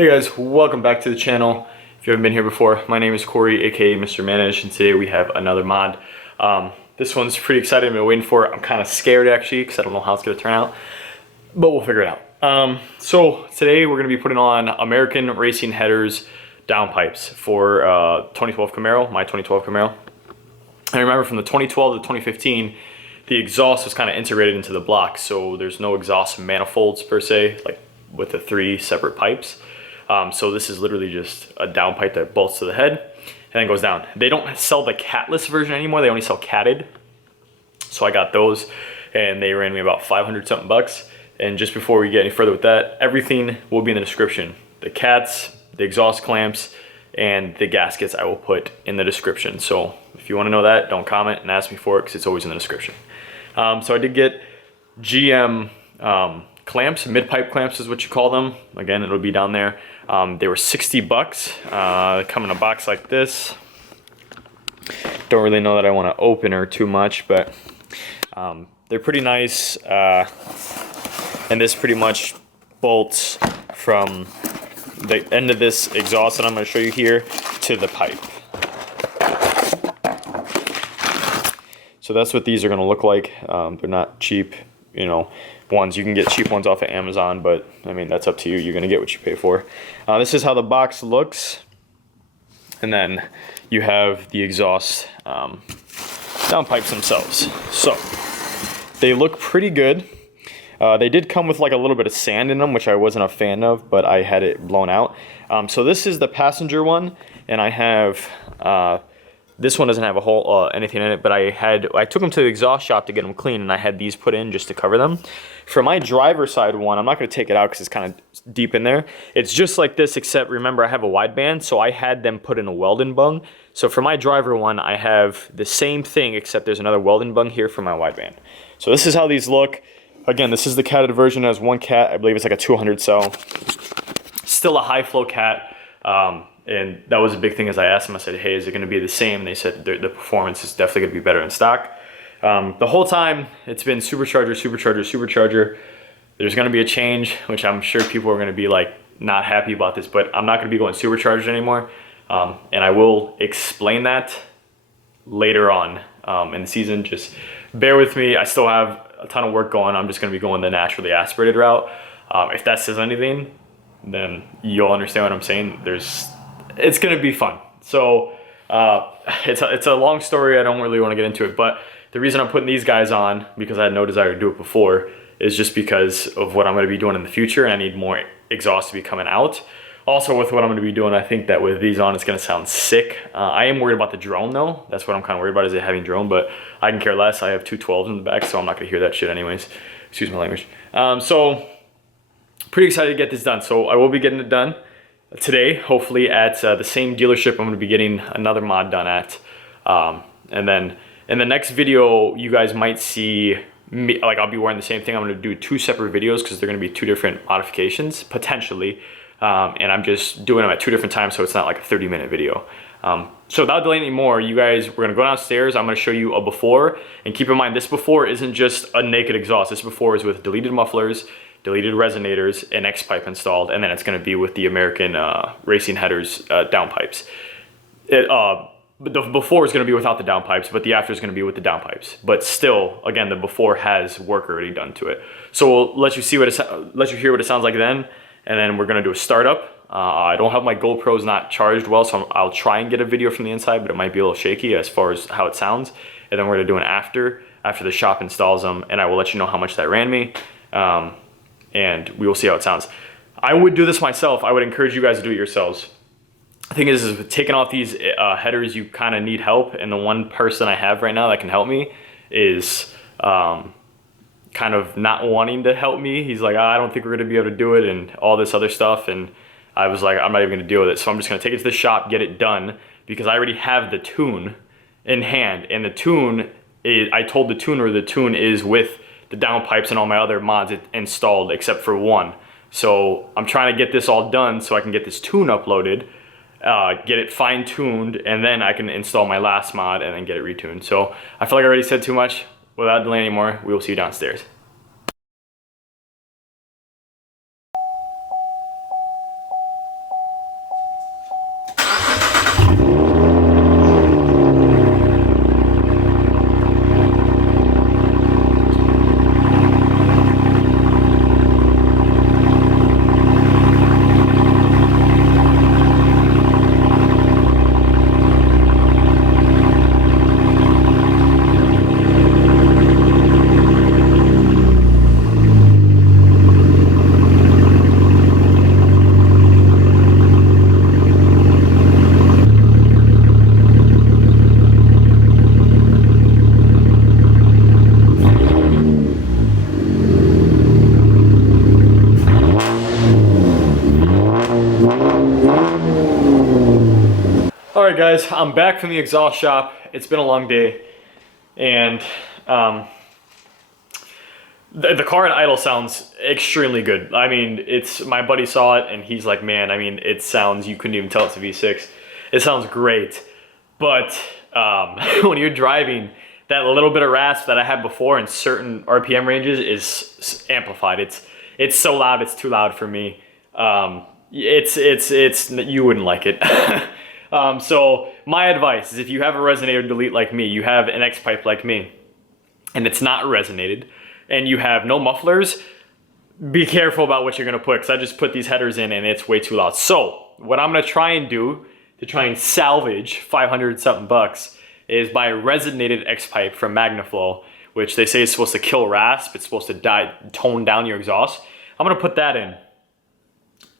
Hey guys, welcome back to the channel. If you haven't been here before, my name is Corey, aka Mr. Manage, and today we have another mod. This one's pretty exciting. I've been waiting for it. I'm kind of scared actually because I don't know how it's going to turn out, but we'll figure it out. So today we're going to be putting on American Racing Headers downpipes for 2012 Camaro, my 2012 Camaro. I remember from the 2012 to 2015, the exhaust was kind of integrated into the block, so there's no exhaust manifolds per se, like with the 3 separate pipes. So this is literally just a downpipe that bolts to the head and then goes down. They don't sell the catless version anymore. They only sell catted. So I got those and they ran me about 500 something bucks. And just before we get any further with that, everything will be in the description. The cats, the exhaust clamps, and the gaskets I will put in the description. So if you want to know that, don't comment and ask me for it because it's always in the description. So I did get GM clamps, mid-pipe clamps is what you call them. Again, it'll be down there. They were 60 bucks. Come in a box like this. Don't really know that I want to open her too much, but they're pretty nice. And this pretty much bolts from the end of this exhaust that I'm going to show you here to the pipe. So that's what these are going to look like. They're not cheap, you know, ones. You can get cheap ones off of Amazon, but I mean, that's up to you. You're going to get what you pay for. This is how the box looks. And then you have the exhaust downpipes themselves. So they look pretty good. They did come with like a little bit of sand in them, which I wasn't a fan of, but I had it blown out. So this is the passenger one, and I have this one doesn't have a whole anything in it, but I took them to the exhaust shop to get them clean, and I had these put in just to cover them. For my driver side one, I'm not going to take it out because it's kind of deep in there. It's just like this, except remember I have a wideband, so I had them put in a Weldon bung. So for my driver one, I have the same thing, except there's another Weldon bung here for my wideband. So this is how these look. Again, this is the catted version. It has 1 cat. I believe it's like a 200 cell. Still a high flow cat. And that was a big thing as I asked them. I said, hey, is it going to be the same? And they said the performance is definitely going to be better in stock. The whole time, it's been supercharger, supercharger, supercharger. There's going to be a change, which I'm sure people are going to be like not happy about this, but I'm not going to be going supercharged anymore. And I will explain that later on in the season. Just bear with me. I still have a ton of work going. I'm just going to be going the naturally aspirated route. If that says anything, then you'll understand what I'm saying. It's going to be fun. So it's a long story. I don't really want to get into it, but the reason I'm putting these guys on, because I had no desire to do it before, is just because of what I'm going to be doing in the future, and I need more exhaust to be coming out. Also, with what I'm going to be doing, I think that with these on, it's going to sound sick. I am worried about the drone though. That's what I'm kind of worried about, is it having drone, but I can care less. I have 2 12s in the back, so I'm not going to hear that shit anyways. Excuse my language. So pretty excited to get this done. So I will be getting it done today, hopefully at the same dealership I'm going to be getting another mod done at. And then in the next video, you guys might see me, like I'll be wearing the same thing. I'm going to do 2 separate videos because they're going to be 2 different modifications, potentially. And I'm just doing them at 2 different times, so it's not like a 30-minute video. So without delaying any more, you guys, we're going to go downstairs. I'm going to show you a before. And keep in mind, this before isn't just a naked exhaust. This before is with deleted mufflers, deleted resonators, an X pipe installed, and then it's going to be with the American Racing Headers downpipes. The before is going to be without the downpipes, but the after is going to be with the downpipes. But still, again, the before has work already done to it. So we'll let you see let you hear what it sounds like then, and then we're going to do a startup. I don't have my GoPros not charged well, so I'll try and get a video from the inside, but it might be a little shaky as far as how it sounds. And then we're going to do an after the shop installs them, and I will let you know how much that ran me. And we will see how it sounds. I would do this myself. I would encourage you guys to do it yourselves. The thing is with taking off these headers, you kind of need help, and the one person I have right now that can help me is kind of not wanting to help me. He's like, I don't think we're going to be able to do it, and all this other stuff, and I was like, I'm not even going to deal with it, so I'm just going to take it to the shop, get it done, because I already have the tune in hand, and the tune is, I told the tuner the tune is with the downpipes and all my other mods installed except for one. So I'm trying to get this all done so I can get this tune uploaded, get it fine-tuned, and then I can install my last mod and then get it retuned. So I feel like I already said too much. Without delaying anymore, we will see you downstairs. All right, guys, I'm back from the exhaust shop. It's been a long day, and the car at idle sounds extremely good. I mean, my buddy saw it and he's like, man, I mean, it sounds, you couldn't even tell it's a V6. It sounds great, but when you're driving, that little bit of rasp that I had before in certain RPM ranges is amplified. It's so loud, it's too loud for me. You wouldn't like it. So my advice is, if you have a resonator delete like me, you have an X pipe like me, and it's not resonated, and you have no mufflers, be careful about what you're gonna put, because I just put these headers in and it's way too loud. So what I'm gonna try and do to try and salvage 500 something bucks is buy a resonated X pipe from Magnaflow, which they say is supposed to kill rasp. It's supposed to tone down your exhaust. I'm gonna put that in.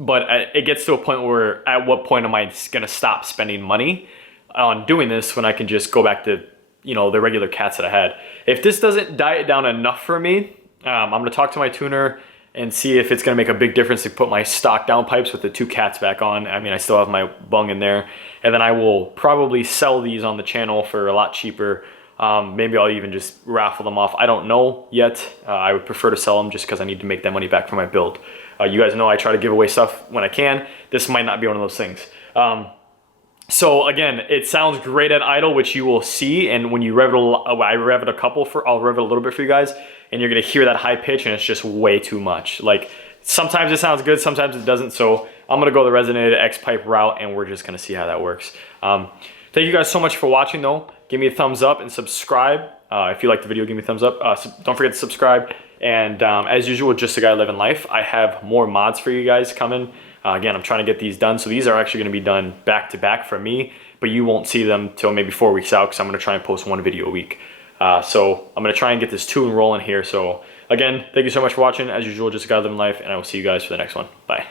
But it gets to a point where, at what point am I gonna stop spending money on doing this when I can just go back to, you know, the regular cats that I had? If this doesn't diet down enough for me, I'm gonna talk to my tuner and see if it's gonna make a big difference to put my stock down pipes with the 2 cats back on. I mean, I still have my bung in there. And then I will probably sell these on the channel for a lot cheaper. Maybe I'll even just raffle them off. I don't know yet. I would prefer to sell them just because I need to make that money back for my build. You guys know I try to give away stuff when I can. This might not be one of those things. So again, it sounds great at idle, which you will see. And when you rev it, I rev it I'll rev it a little bit for you guys, and you're gonna hear that high pitch, and it's just way too much. Like, sometimes it sounds good, sometimes it doesn't. So I'm gonna go the resonated X pipe route, and we're just gonna see how that works. Thank you guys so much for watching though. Give me a thumbs up and subscribe. If you like the video, give me a thumbs up. Don't forget to subscribe. And as usual, just a guy living life, I have more mods for you guys coming. Again, I'm trying to get these done. So these are actually gonna be done back to back for me, but you won't see them till maybe 4 weeks out, because I'm gonna try and post 1 video a week. So I'm gonna try and get this tune rolling here. So again, thank you so much for watching. As usual, just a guy living life, and I will see you guys for the next one. Bye.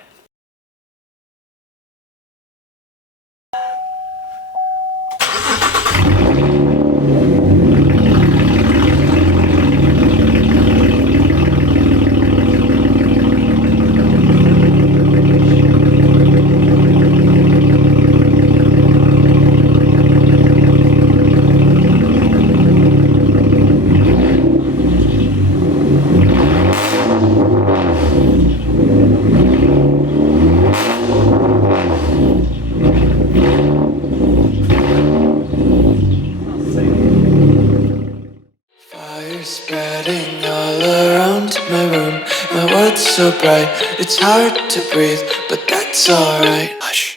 Spreading all around my room. My world's so bright, it's hard to breathe, but that's alright. Hush.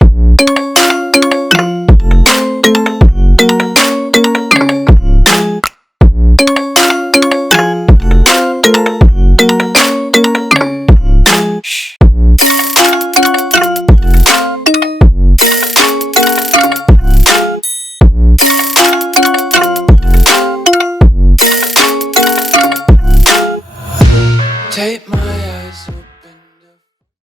Take my